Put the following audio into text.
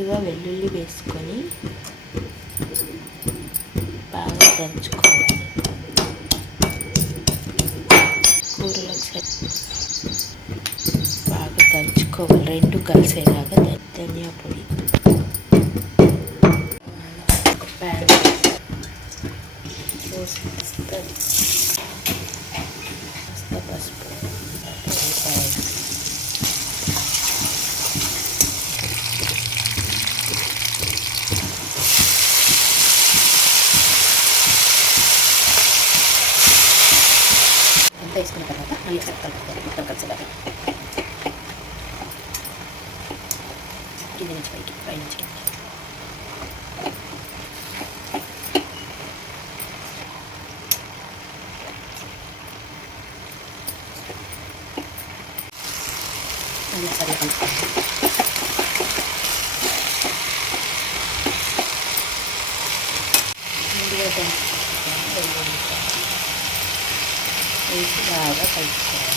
ముందుగా వెల్లుల్లి వేసుకొని బాగా దంచుకోవాలి. కూరలకు సరి బాగా దంచుకోవాలి. రెండు కలిసేలాగా ధనియా పొడి. ఒక ప్యాన్. పోసి వేసుకున్న తర్వాత మళ్ళీ ఒకసారి కలుపుకోవాలి మొత్తం కలిసేలాగా కింద నుంచి పైకి పై నుంచి కిందకి. మళ్ళీ ఒకసారి కలుపుకోవాలి ముందుగా దంచుకున్న వెల్లుల్లిపాయ వేసి బాగా కలుపుకోవాలి